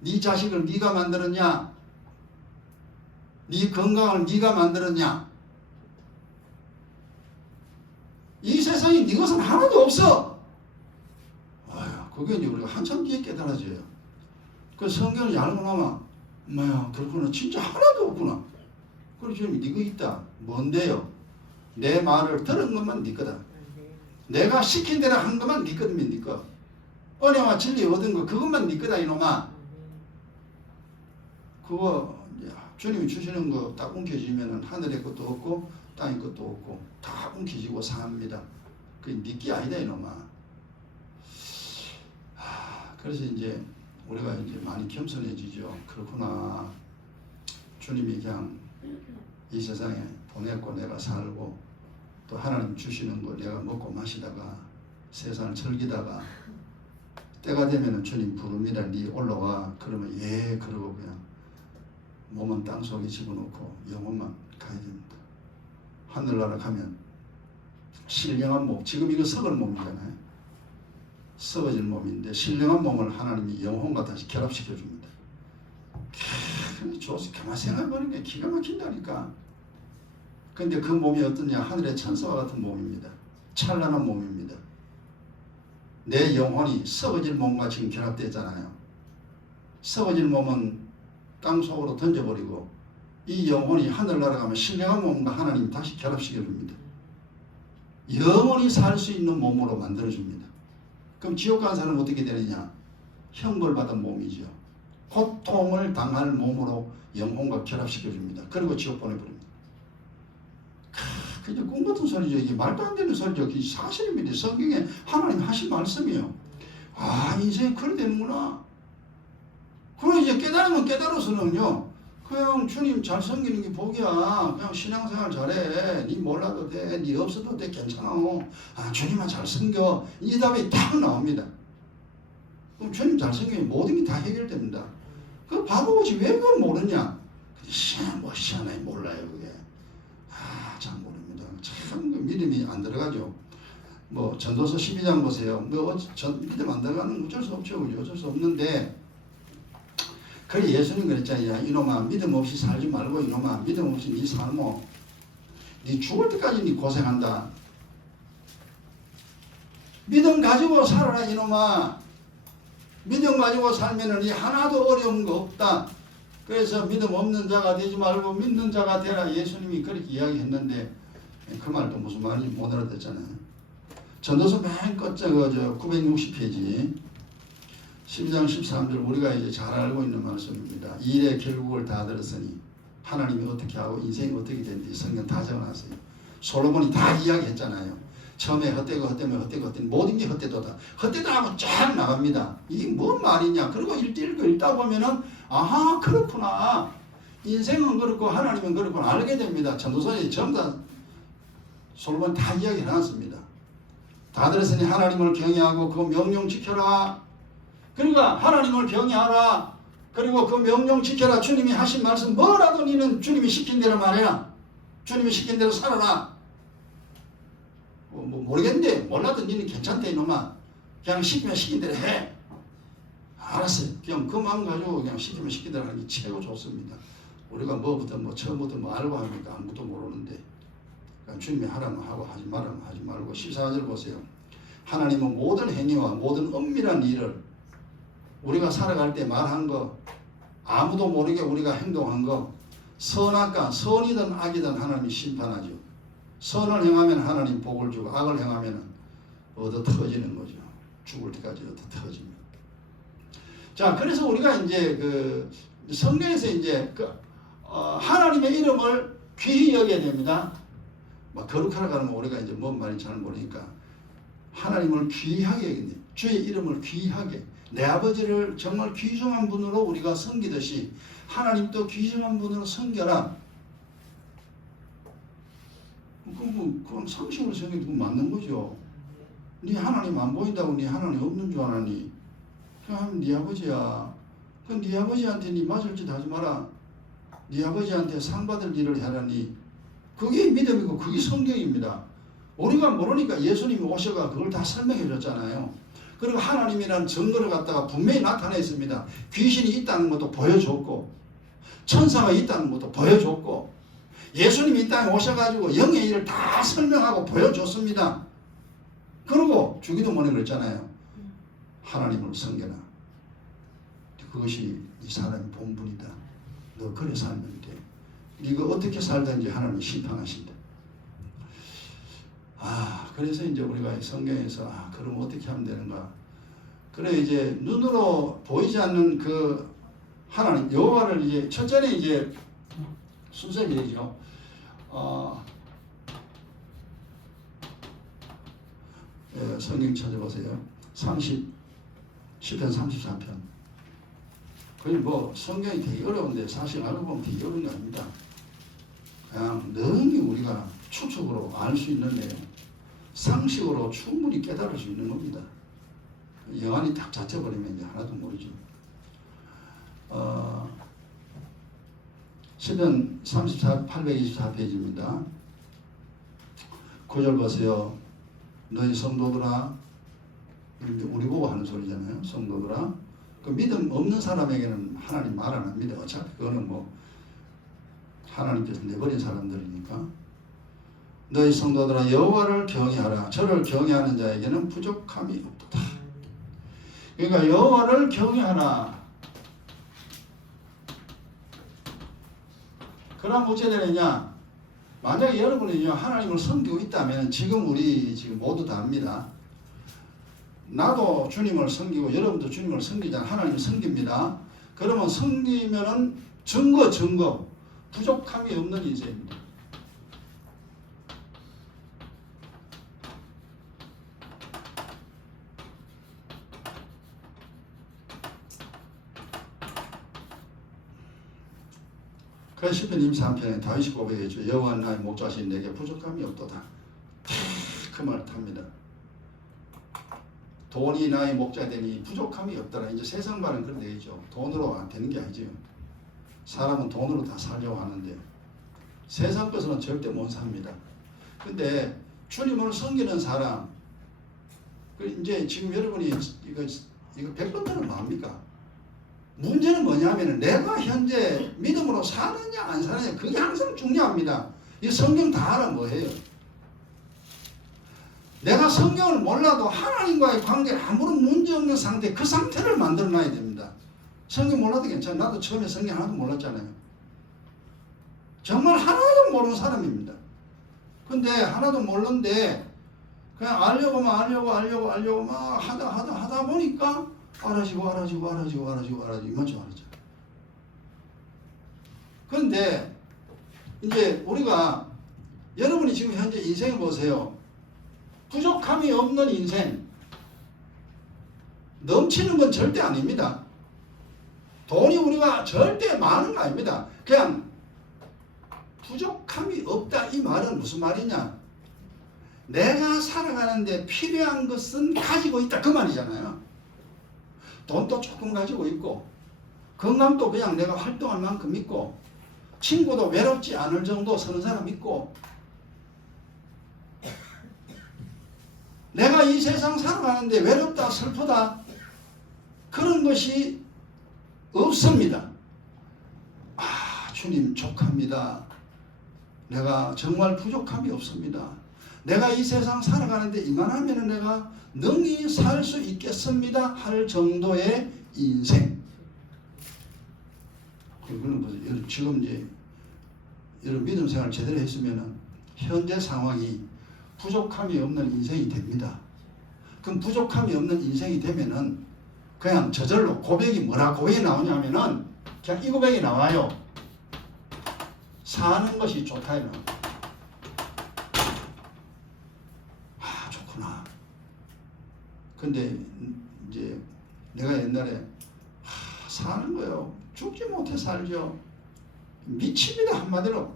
네 자식을 네가 만들었냐. 네 건강을 네가 만들었냐. 이 세상에 네 것은 하나도 없어. 그게 이제 우리가 한참 뒤에 깨달아져요. 그 성경을 얇고 나면 뭐야 그렇구나. 진짜 하나도 없구나. 그래서 지금 네거 있다. 뭔데요? 내 말을 들은 것만 네 거다. 내가 시킨 대로 한 것만 네 거면 네 거. 은혜와 진리 얻은 거 그것만 네 거다 이놈아. 그거 주님이 주시는 거 딱 움켜쥐면 하늘의 것도 없고 땅의 것도 없고 다 움켜쥐고 삽니다. 그게 네 게 아니다 이놈아. 그래서 이제 우리가 이제 많이 겸손해지죠. 그렇구나. 주님이 그냥 이 세상에 보냈고 내가 살고 또 하나님 주시는 거 내가 먹고 마시다가 세상을 즐기다가 때가 되면은 주님 부릅니다. 네 올라와. 그러면 예 그러고 그냥 몸은 땅속에 집어넣고 영혼만 가야 됩니다. 하늘나라 가면 신령한 몸. 지금 이거 썩을 몸이잖아요. 썩어질 몸인데 신령한 몸을 하나님이 영혼과 다시 결합시켜 줍니다. 좋아서 가만 생각해보니까 기가 막힌다니까. 근데 그 몸이 어떠냐. 하늘의 천사와 같은 몸입니다. 찬란한 몸입니다. 내 영혼이 썩어질 몸과 지금 결합됐잖아요. 썩어질 몸은 땅속으로 던져버리고 이 영혼이 하늘 날아가면 신령한 몸과 하나님 다시 결합시켜 줍니다. 영원히 살 수 있는 몸으로 만들어줍니다. 그럼 지옥 간 사람은 어떻게 되느냐? 형벌받은 몸이죠. 고통을 당할 몸으로 영혼과 결합시켜 줍니다. 그리고 지옥 보내버립니다. 그냥 꿈 같은 소리죠. 이게 말도 안 되는 소리죠. 이게 사실입니다. 성경에 하나님 하신 말씀이에요. 인생이 그래 되는구나. 그리고 이제 깨달으면 깨달아서는요. 그냥 주님 잘 섬기는 게 복이야. 그냥 신앙생활 잘해. 니 몰라도 돼. 니 없어도 돼. 괜찮아. 주님만 잘 섬겨. 이 답이 딱 나옵니다. 그럼 주님 잘 섬기면 모든 게 다 해결됩니다. 그 바보지 왜 그걸 모르냐? 희한하게 몰라요 그게. 잘 모릅니다. 참 믿음이 안 들어가죠. 뭐 전도서 12장 보세요. 믿음 안 들어가는 어쩔 수 없죠. 어쩔 수 없는데 그래 예수님 그랬잖아요. 이놈아 믿음 없이 살지 말고 이놈아 믿음 없이 네 삶어 네 죽을 때까지 네 고생한다. 믿음 가지고 살아라 이놈아. 믿음 가지고 살면은 이 하나도 어려운 거 없다. 그래서 믿음 없는 자가 되지 말고 믿는 자가 되라. 예수님이 그렇게 이야기했는데 그 말도 무슨 말인지 못 알아듣잖아요. 전도서 맨 끝에 960페이지 12장 13절 우리가 이제 잘 알고 있는 말씀입니다. 일의 결국을 다 들었으니 하나님이 어떻게 하고 인생이 어떻게 되는지 성경 다 적어놨어요. 솔로몬이 다 이야기했잖아요. 처음에 헛되고 헛되면 헛되고 헛되면 모든 게 헛되도다. 헛되다 하고 쫙 나갑니다. 이게 뭔 말이냐. 그리고 읽다 보면은 아하 그렇구나. 인생은 그렇고 하나님은 그렇고 알게 됩니다. 전도서에 전부 다 솔로몬이 다 이야기해놨습니다. 다 들었으니 하나님을 경외하고 그 명령 지켜라. 그러니까 하나님을 경외하라. 그리고 그 명령 지켜라. 주님이 하신 말씀 뭐라도 니는 주님이 시킨 대로 말해라. 주님이 시킨 대로 살아라. 뭐 모르겠는데 몰라도 니는 괜찮대 이놈아. 그냥 시키면 시킨 대로 해. 알았어요. 그냥 그 마음 가지고 그냥 시키면 시킨 대로 하는 게 최고 좋습니다. 우리가 뭐부터 처음부터 뭐 알고 합니까? 아무것도 모르는데 그러니까 주님이 하라면 하고 하지 말라면 하지 말고 14절 보세요. 하나님은 모든 행위와 모든 은밀한 일을 우리가 살아갈 때 말한 거 아무도 모르게 우리가 행동한 거 선악과 선이든 악이든 하나님이 심판하죠. 선을 행하면 하나님 복을 주고 악을 행하면 얻어 터지는 거죠. 죽을 때까지 얻어 터집니다. 자, 그래서 우리가 이제 그 성경에서 이제 하나님의 이름을 귀히 여겨야 됩니다. 막 거룩하라고 하면 우리가 이제 뭔 말인지 잘 모르니까 하나님을 귀하게 여겨야 돼요. 주의 이름을 귀하게. 내 아버지를 정말 귀중한 분으로 우리가 섬기듯이 하나님도 귀중한 분으로 섬겨라. 그럼 상식으로 생각해도 맞는 거죠. 네 하나님 안 보인다고 네 하나님 없는 줄 아니? 그냥 네 아버지야. 그럼 네 아버지한테 네 맞을 짓 하지 마라. 네 아버지한테 상 받을 일을 하라니. 그게 믿음이고 그게 성경입니다. 우리가 모르니까 예수님이 오셔가 그걸 다 설명해 줬잖아요. 그리고 하나님이라는 증거를 갖다가 분명히 나타냈습니다. 귀신이 있다는 것도 보여줬고 천사가 있다는 것도 보여줬고 예수님이 이 땅에 오셔가지고 영의 일을 다 설명하고 보여줬습니다. 그리고 주기도 전에 그랬잖아요. 하나님을 섬겨라. 그것이 이 사람의 본분이다. 너 그래 살면 돼. 네가 어떻게 살든지 하나님이 심판하신다. 그래서 이제 우리가 성경에서 그럼 어떻게 하면 되는가? 그래 이제 눈으로 보이지 않는 그 하나님 여호와를 이제 첫째는 이제 순서이 되죠. 성경 찾아보세요. 10편 34편. 그게 뭐 성경이 되게 어려운데 사실 알고 보면 되게 어려운 게 아닙니다. 그냥 능히 우리가 추측으로 알 수 있는 내용, 상식으로 충분히 깨달을 수 있는 겁니다. 영안이 딱 잡혀버리면 이제 하나도 모르죠. 시편 824페이지입니다. 9절 보세요. 너희 성도들아, 우리 보고 하는 소리잖아요. 성도들아. 그 믿음 없는 사람에게는 하나님 말 안 합니다. 어차피 그거는 뭐 하나님께서 내버린 사람들이니까. 너희 성도들아 여호와를 경외하라. 저를 경외하는 자에게는 부족함이 없도다. 그러니까 여호와를 경외하라. 그럼 어찌 되느냐? 만약에 여러분이 하나님을 섬기고 있다면 지금 우리 모두 다 압니다. 나도 주님을 섬기고 여러분도 주님을 섬기잖아. 하나님을 섬깁니다. 그러면 섬기면은 증거 부족함이 없는 인생입니다. 그래서 시편 23편에 다윗이 고백했죠. 여호와 나의 목자신 내게 부족함이 없도다. 그 말을 탑니다. 돈이 나의 목자 되니 부족함이 없더라. 이제 세상 말은 그런 얘기죠. 돈으로 안 되는 게 아니죠. 사람은 돈으로 다 살려고 하는데 세상 것은 절대 못 삽니다. 근데 주님을 섬기는 사람, 이제 지금 여러분이 이거 100번째는 뭐합니까? 문제는 뭐냐면 내가 현재 믿음으로 사느냐 안 사느냐 그게 항상 중요합니다. 이 성경 다 알아 뭐예요? 내가 성경을 몰라도 하나님과의 관계에 아무런 문제 없는 상태, 그 상태를 만들어 놔야 됩니다. 성경 몰라도 괜찮아요. 나도 처음에 성경 하나도 몰랐잖아요. 정말 하나도 모르는 사람입니다. 근데 하나도 모르는데 그냥 알려고 막 하다 보니까 알아지고 이만큼 알았죠. 그런데 이제 우리가 여러분이 지금 현재 인생을 보세요. 부족함이 없는 인생, 넘치는 건 절대 아닙니다. 돈이 우리가 절대 많은 거 아닙니다. 그냥 부족함이 없다 이 말은 무슨 말이냐? 내가 살아가는데 필요한 것은 가지고 있다 그 말이잖아요. 돈도 조금 가지고 있고 건강도 그냥 내가 활동할 만큼 있고 친구도 외롭지 않을 정도 서는 사람 있고 내가 이 세상 살아가는데 외롭다 슬프다 그런 것이 없습니다. 아 주님 족합니다. 내가 정말 부족함이 없습니다. 내가 이 세상 살아가는데 이만하면 내가 능히 살 수 있겠습니다 할 정도의 인생. 그거는 뭐죠? 지금 이제 여러분 믿음 생활 제대로 했으면은 현재 상황이 부족함이 없는 인생이 됩니다. 그럼 부족함이 없는 인생이 되면은 그냥 저절로 고백이 뭐라 고백이 나오냐면은 그냥 이 고백이 나와요. 사는 것이 좋다 이런. 아 좋구나. 근데 이제 내가 옛날에 사는 거요. 죽지 못해 살죠. 미칩니다 한마디로.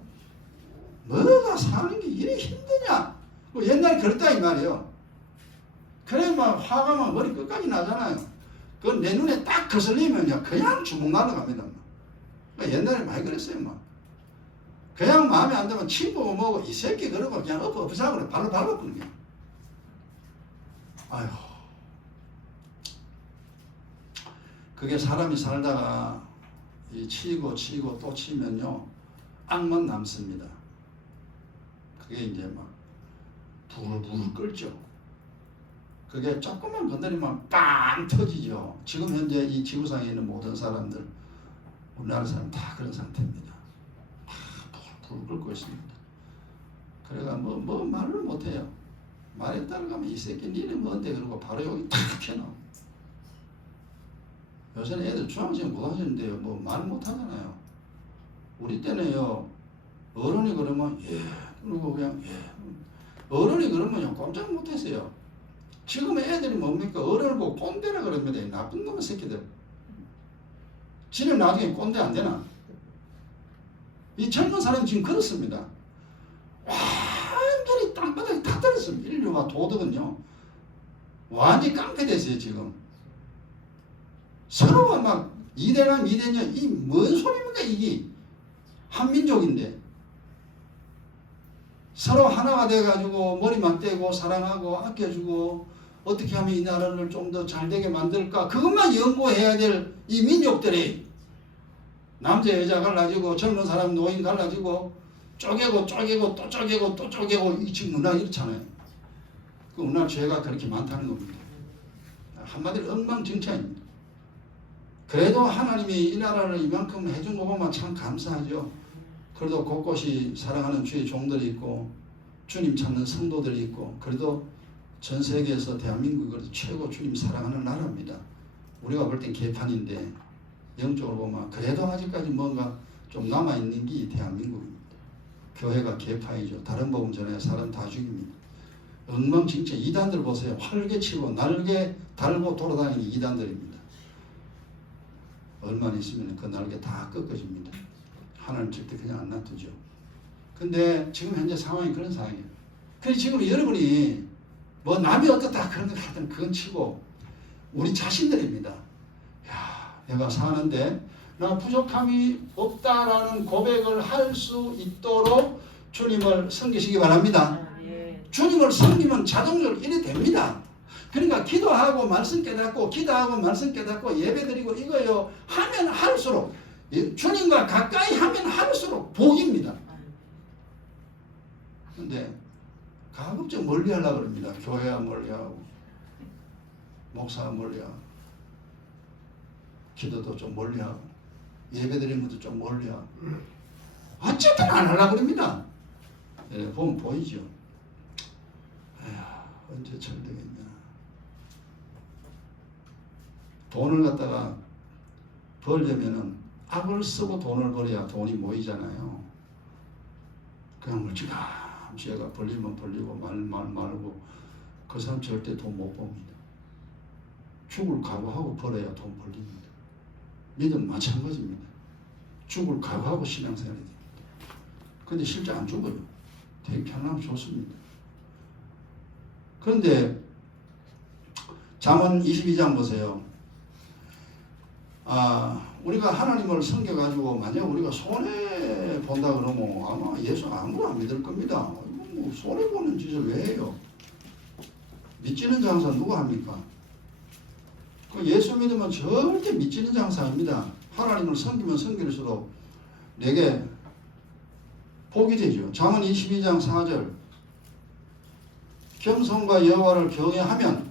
뭐가 사는 게 이렇게 힘드냐. 옛날에 그랬다 이 말이에요. 그래 막 화가 막 머리 끝까지 나잖아요. 그건 내 눈에 딱 거슬리면요 그냥 주먹 날아갑니다. 옛날에 많이 그랬어요. 막. 그냥 마음에 안 들면 친구 뭐고 이 새끼 그러고 그냥 엎어부사고 발로 밟아버리게. 아휴. 그게 사람이 살다가 치고 또 치면요 악만 남습니다. 그게 이제 막 부글부글 끓죠. 그게 조금만 건드리면 빵 터지죠. 지금 현재 이 지구상에 있는 모든 사람들, 우리나라 사람 다 그런 상태입니다. 다 부글부글 끓고 있습니다. 그래가 뭐 말을 못해요. 말에 따라가면 이 새끼 니네 뭔데 그러고 바로 여기 탁 켜놔. 요새는 애들 중학생 고등학생인데요 뭐 말 못하잖아요. 우리 때는요 어른이 그러면 예 그리고 그냥 예 어른이 그러면요 꼼짝 못했어요. 지금의 애들이 뭡니까? 어른을 보고 꼰대라 그럽니다. 나쁜 놈의 새끼들. 지는 나중에 꼰대 안 되나? 이 젊은 사람이 지금 그렇습니다. 완전히 땅바닥에 다 떨어졌습니다. 인류와 도덕은요 완전히 깡패됐어요 지금. 서로가 막 이대남 이대녀 이 뭔 소리입니까 이게 한민족인데 서로 하나가 돼가지고 머리만 떼고 사랑하고 아껴주고 어떻게 하면 이 나라를 좀 더 잘되게 만들까 그것만 연구해야 될 이 민족들이 남자 여자 갈라지고 젊은 사람 노인 갈라지고 쪼개고 또 쪼개고 이 지금 문화 이렇잖아요. 그 문화 죄가 그렇게 많다는 겁니다. 한마디로 엉망진창입니다. 그래도 하나님이 이 나라를 이만큼 해준 거 보면 참 감사하죠. 그래도 곳곳이 사랑하는 주의 종들이 있고 주님 찾는 성도들이 있고 그래도 전 세계에서 대한민국이 그래도 최고 주님 사랑하는 나라입니다. 우리가 볼 땐 개판인데 영적으로 보면 그래도 아직까지 뭔가 좀 남아있는 게 대한민국입니다. 교회가 개판이죠. 다른 복음 전에 사람 다 죽입니다. 엉망진창 이단들 보세요. 활개치고 날개 달고 돌아다니는 이단들입니다. 얼마나 있으면 그 날개 다 꺾어집니다. 하나님 절대 그냥 안 놔두죠. 근데 지금 현재 상황이 그런 상황이에요. 그래서 지금 여러분이 뭐 남이 어떻다 그런 거 하든 그건 치고 우리 자신들입니다. 야, 내가 사는데 나 부족함이 없다라는 고백을 할 수 있도록 주님을 섬기시기 바랍니다. 주님을 섬기면 자동적으로 이래 됩니다. 그러니까 기도하고 말씀 깨닫고 예배드리고 이거요 하면 할수록 주님과 가까이 하면 할수록 복입니다. 근데 가급적 멀리 하려고 그럽니다. 교회와 멀리하고 목사와 멀리하고 기도도 좀 멀리하고 예배드리는 것도 좀 멀리하고 어쨌든 안 하려고 그럽니다. 예, 보면 보이죠. 에휴, 언제 철되겠냐. 돈을 갖다가 벌려면은 악을 쓰고 돈을 벌어야 돈이 모이잖아요. 그냥 멀찌감치 얘가 벌리면 벌리고 말고 그 사람 절대 돈 못 봅니다. 죽을 각오하고 벌어야 돈 벌립니다. 믿음 마찬가지입니다. 죽을 각오하고 신앙생활이 됩니다. 근데 실제 안 죽어요. 되게 편하고 좋습니다. 그런데 잠언 22장 보세요. 우리가 하나님을 섬겨가지고 만약 우리가 손해 본다 그러면 아마 예수 아무도 안 믿을 겁니다. 뭐 손해 보는 짓을 왜 해요? 믿지는 장사 누가 합니까? 그 예수 믿으면 절대 믿지는 장사입니다. 하나님을 섬기면 섬길수록 내게 복이 되죠. 잠언 22장 4절 겸손과 여호와를 경외하면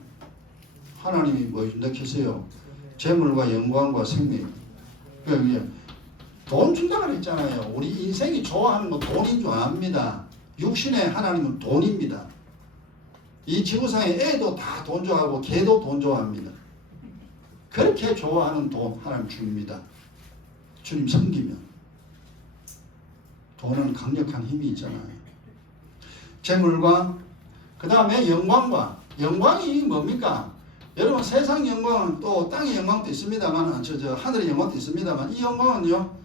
하나님이 뭐 준다 했어요? 재물과 영광과 생명. 그러니까 돈 준다 그랬잖아요. 우리 인생이 좋아하는 거 돈인 줄 압니다. 육신의 하나님은 돈입니다. 이 지구상에 애도 다 돈 좋아하고 개도 돈 좋아합니다. 그렇게 좋아하는 돈 하나님 줍니다. 주님 섬기면. 돈은 강력한 힘이 있잖아요. 재물과 그 다음에 영광과. 영광이 뭡니까? 여러분 세상 영광은 또 땅의 영광도 있습니다만 하늘의 영광도 있습니다만 이 영광은요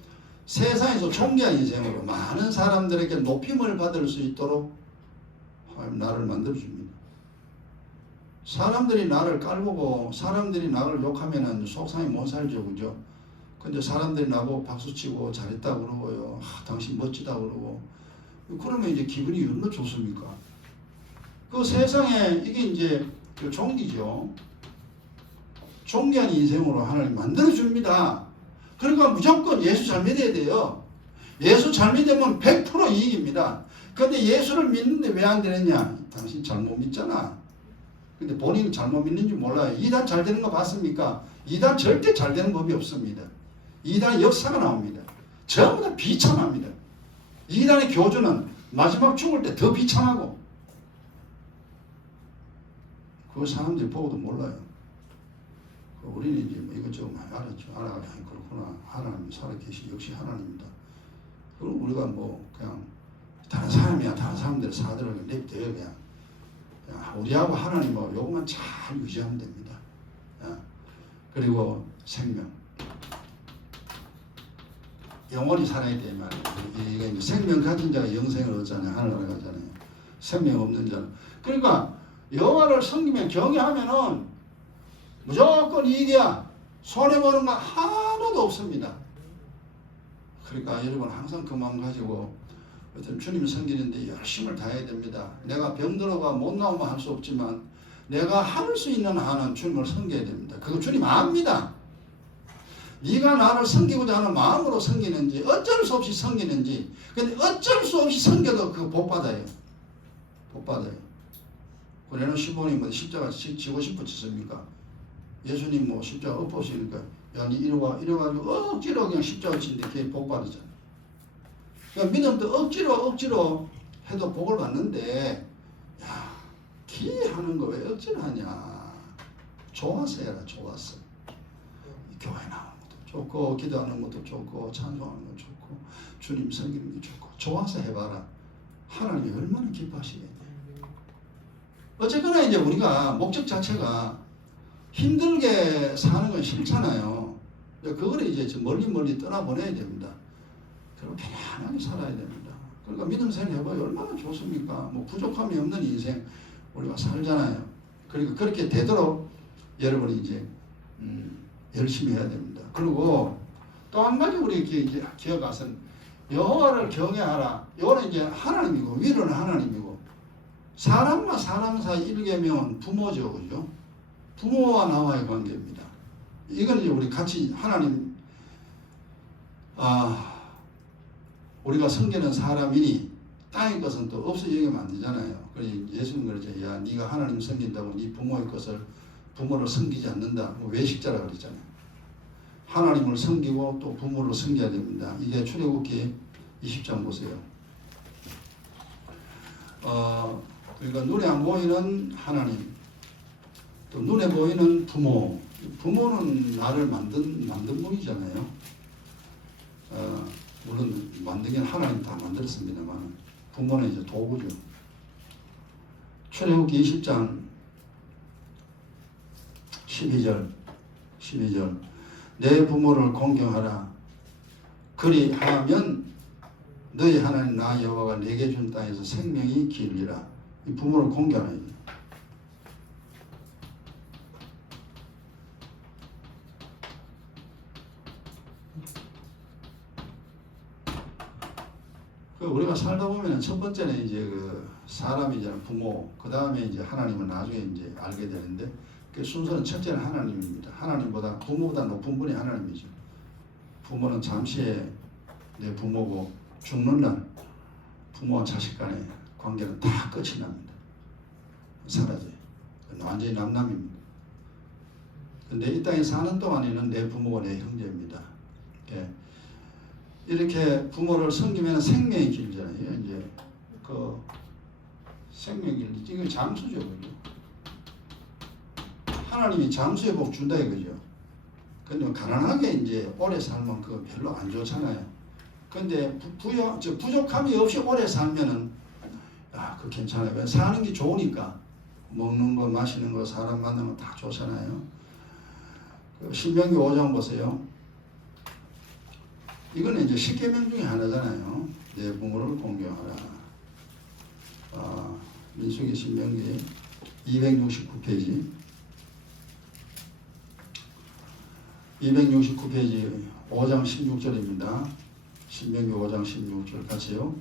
세상에서 존귀한 인생으로 많은 사람들에게 높임을 받을 수 있도록 나를 만들어줍니다. 사람들이 나를 깔보고 사람들이 나를 욕하면 속상해 못 살죠. 그죠? 근데 사람들이 나보고 박수치고 잘했다 그러고요. 당신 멋지다 그러고 그러면 이제 기분이 얼마나 좋습니까? 그 세상에 이게 이제 그 종기죠. 존귀한 인생으로 하나님 만들어줍니다. 그러니까 무조건 예수 잘 믿어야 돼요. 예수 잘 믿으면 100% 이익입니다. 근데 예수를 믿는데 왜 안 되느냐? 당신 잘못 믿잖아. 근데 본인은 잘못 믿는지 몰라요. 이단 잘 되는 거 봤습니까? 이단 절대 잘 되는 법이 없습니다. 이단의 역사가 나옵니다. 전부 다 비참합니다. 이단의 교주는 마지막 죽을 때 더 비참하고 그 사람들이 보고도 몰라요. 우리는 이제 뭐 이것저것 많이 알았죠. 그렇구나. 하나님 살아계시 역시 하나님입니다. 그럼 우리가 뭐 그냥 다른 사람이야. 다른 사람들의 사들을 냅둬요. 그냥 우리하고 하나님하고 요것만 잘 유지하면 됩니다. 그리고 생명. 영원히 살아야 돼 말이에요. 이게 생명 가진 자가 영생을 얻잖아요. 하늘나라 가잖아요. 생명 없는 자는. 그러니까 여호와를 섬기면 경외하면은 무조건 이익이야. 손해보는 거 하나도 없습니다. 그러니까 여러분 항상 그 마음 가지고 어떤 주님 섬기는데 열심을 다해야 됩니다. 내가 병들어가 못 나오면 할 수 없지만 내가 할 수 있는 한은 주님을 섬겨야 됩니다. 그거 주님 압니다. 네가 나를 섬기고자 하는 마음으로 섬기는지 어쩔 수 없이 섬기는지 근데 어쩔 수 없이 섬겨도 그거 복 받아요. 복 받아요. 고레노 시몬이 뭐 십자가 지고 싶었습니까? 예수님 뭐 십자가 엎으시니까 야 니 이리 와 이래가지고 억지로 그냥 십자가 치는데 걔 복 받았잖아. 그러니까 믿음도 억지로 해도 복을 받는데 야 기하는 거 왜 억지로 하냐. 좋아서 해라. 좋아서. 교회 나오는 것도 좋고 기도하는 것도 좋고 찬송하는 것도 좋고 주님 섬기는 게 좋고 좋아서 해봐라. 하나님이 얼마나 기뻐하시겠냐. 어쨌거나 이제 우리가 목적 자체가 힘들게 사는 건 싫잖아요. 그거를 이제 멀리 떠나보내야 됩니다. 그리고 편안하게 살아야 됩니다. 그러니까 믿음 생활 해봐요. 얼마나 좋습니까? 뭐 부족함이 없는 인생 우리가 살잖아요. 그러니까 그렇게 되도록 여러분이 이제 열심히 해야 됩니다. 그리고 또 한 가지 우리 이제 기억하선 여호와를 경외하라. 이거는 이제 하나님이고 위로는 하나님이고 사람과 사람 사이 일계명은 부모죠, 그죠? 부모와 나와의 관계입니다. 이건 이제 우리 같이 하나님 우리가 섬기는 사람이니 땅의 것은 또 없어지면 안 되잖아요. 그래서 예수님 그러죠. 야, 네가 하나님 섬긴다고 네 부모의 것을 부모를 섬기지 않는다. 뭐 외식자라 그랬잖아요. 하나님을 섬기고 또 부모를 섬겨야 됩니다. 이게 출애굽기 20장 보세요. 그러니까 눈에 안 보이는 하나님, 또 눈에 보이는 부모. 부모는 나를 만든 분이잖아요. 물론 만들긴 하나님 다 만들었습니다만 부모는 이제 도구죠. 출애굽기 20장 12절 내 부모를 공경하라. 그리하면 너희 하나님 나 여호와가 내게 준 땅에서 생명이 기르리라. 이 부모를 공경하라. 우리가 살다 보면 첫 번째는 이제 그 사람이 이제 부모, 그 다음에 이제 하나님을 나중에 이제 알게 되는데 그 순서는 첫째는 하나님입니다. 하나님보다 부모보다 높은 분이 하나님이죠. 부모는 잠시의 내 부모고 죽는 날 부모와 자식 간의 관계는 다 끝이 납니다. 사라져요. 완전히 남남입니다. 근데 이 땅에 사는 동안에는 내 부모가 내 형제입니다. 예. 이렇게 부모를 섬기면 생명이 길잖아요. 이제 그 생명이 길지. 이거 장수죠, 그죠? 하나님이 장수의 복 준다 이거죠. 근데 가난하게 이제 오래 살면 그거 별로 안 좋잖아요. 근데 부족함이 없이 오래 살면은 그거 괜찮아요. 왜? 사는 게 좋으니까. 먹는 거, 마시는 거, 사람 만나면 다 좋잖아요. 신명기 5장 보세요. 이거는 이제 10계명 중에 하나잖아요. 내 부모를 공경하라. 민수기 신명기 269페이지 5장 16절입니다. 신명기 5장 16절 같이요.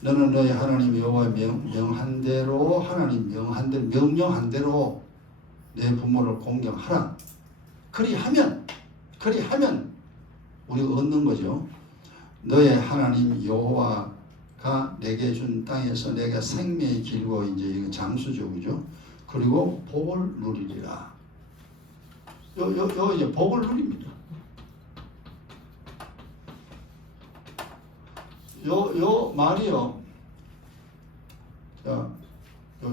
너는 너희 하나님 여호와의 명한 대로 하나님 명령한 대로 내 부모를 공경하라. 그리하면 우리가 얻는 거죠. 너의 하나님 여호와가 내게 준 땅에서 내가 생명이 길고 이제 이거 장수죠, 그죠? 그리고 복을 누리리라. 이제 복을 누립니다. 요 말이요. 자,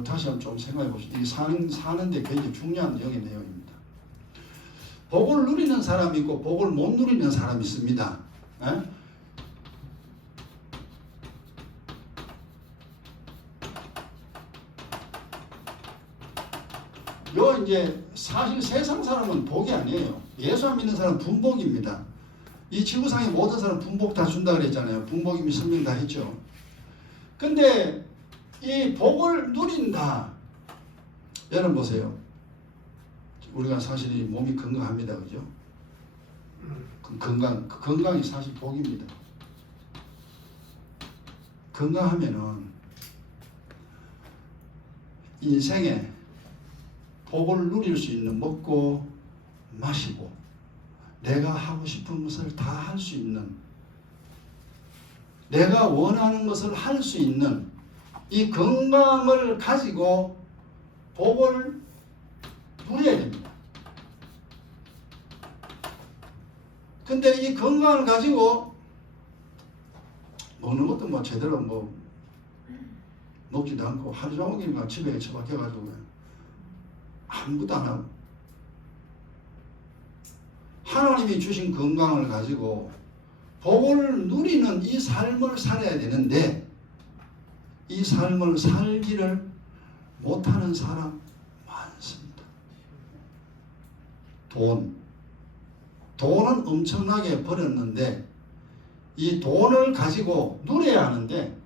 다시 한번 좀 생각해 보시죠. 이 사는데 굉장히 중요한 영의 내용입니다. 복을 누리는 사람이 있고 복을 못 누리는 사람이 있습니다. 에? 이제 사실 세상 사람은 복이 아니에요. 예수 안 믿는 사람은 분복입니다. 이 지구상의 모든 사람 분복 다 준다 그랬잖아요. 분복이면 설명 다 했죠. 근데 이 복을 누린다. 여러분 보세요. 우리가 사실 이 몸이 건강합니다. 그죠? 건강이 사실 복입니다. 건강하면은 인생에 복을 누릴 수 있는 먹고 마시고 내가 하고 싶은 것을 다 할 수 있는 내가 원하는 것을 할 수 있는 이 건강을 가지고 복을 누려야 됩니다. 근데 이 건강을 가지고 먹는 것도 뭐 제대로 뭐 먹지도 않고 하루 종일 집에 처박혀가지고 아무것도 안 하고 하나님이 주신 건강을 가지고 복을 누리는 이 삶을 살아야 되는데 이 삶을 살기를 못하는 사람 많습니다. 돈은 엄청나게 벌었는데 이 돈을 가지고 누려야 하는데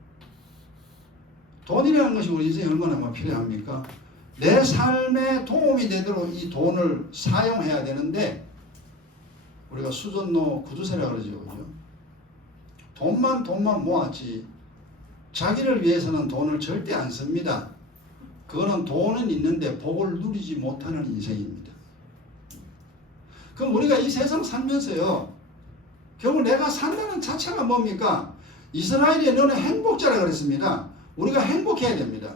돈이라는 것이 우리 인생에 얼마나 필요합니까? 내 삶에 도움이 되도록 이 돈을 사용해야 되는데 우리가 수전노 구두쇠라 그러죠. 그죠? 돈만 모았지 자기를 위해서는 돈을 절대 안 씁니다. 그거는 돈은 있는데 복을 누리지 못하는 인생입니다. 그럼 우리가 이 세상 살면서요 결국 내가 산다는 자체가 뭡니까? 이스라엘이 너는 행복자라 그랬습니다. 우리가 행복해야 됩니다.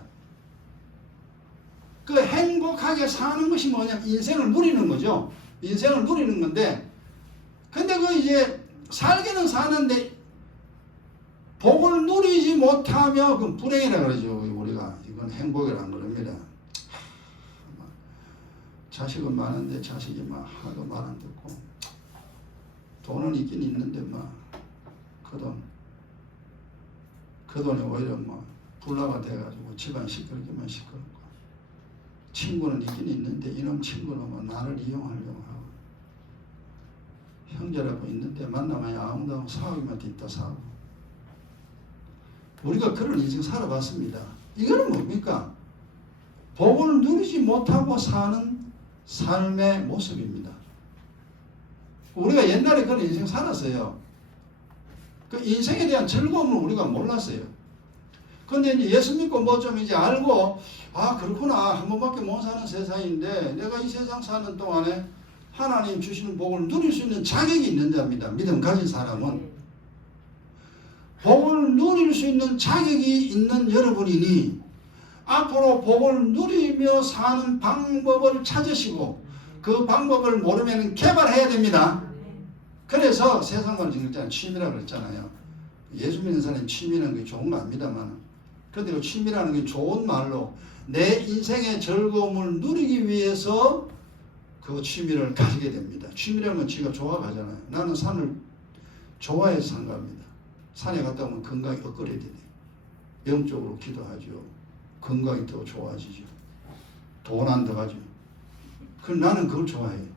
그 행복하게 사는 것이 뭐냐면 인생을 누리는 거죠. 인생을 누리는 건데, 근데 그 이제 살기는 사는데 복을 누리지 못하면 그건 불행이라 그러죠. 우리가 이건 행복이라는 겁니다. 자식은 많은데 자식이 막 하나도 말 안 듣고, 돈은 있긴 있는데 막 그 돈이 오히려 뭐 불나가 돼가지고 집안 시끄럽기만 시끄럽고, 친구는 있긴 있는데 이놈 친구는 뭐 나를 이용하려고 하고, 형제라고 있는데 만나면 아무도 사오기만 뒤따 사고. 우리가 그런 인생 살아봤습니다. 이거는 뭡니까? 복을 누리지 못하고 사는 삶의 모습입니다. 우리가 옛날에 그런 인생 살았어요. 그 인생에 대한 즐거움을 우리가 몰랐어요. 근데 이제 예수 믿고 뭐 좀 이제 알고, 아, 그렇구나. 한 번밖에 못 사는 세상인데 내가 이 세상 사는 동안에 하나님 주시는 복을 누릴 수 있는 자격이 있는 자입니다. 믿음 가진 사람은. 복을 누릴 수 있는 자격이 있는 여러분이니 앞으로 복을 누리며 사는 방법을 찾으시고, 그 방법을 모르면 개발해야 됩니다. 그래서 세상을 지금 취미라고 그랬잖아요. 예수 믿는 사람이 취미라는 게 좋은 거 압니다만, 그런데 그 취미라는 게 좋은 말로 내 인생의 즐거움을 누리기 위해서 그 취미를 가지게 됩니다. 취미라는 건 지가 좋아가잖아요. 나는 산을 좋아해서 산 겁니다. 산에 갔다 오면 건강이 업그레이드 돼요. 영적으로 기도하죠. 건강이 더 좋아지죠. 돈 안 들어가죠. 나는 그걸 좋아해요.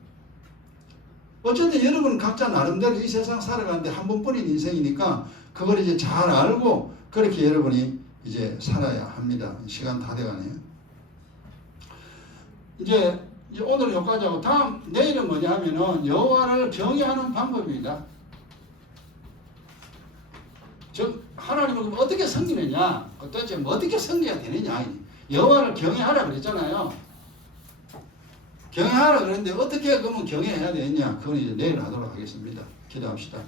어쨌든 여러분 각자 나름대로 이 세상 살아가는데 한 번뿐인 인생이니까 그걸 이제 잘 알고 그렇게 여러분이 이제 살아야 합니다. 시간 다 돼가네요. 이제 오늘 여기까지 하고 다음 내일은 뭐냐 하면은 여호와를 경외하는 방법입니다. 즉 하나님을 어떻게 섬기느냐, 도대체 어떻게 섬겨야 되느냐. 여호와를 경외하라 그랬잖아요. 경외하라 그랬는데 어떻게 그러면 경외해야 되느냐, 그건 이제 내일 하도록 하겠습니다. 기도합시다.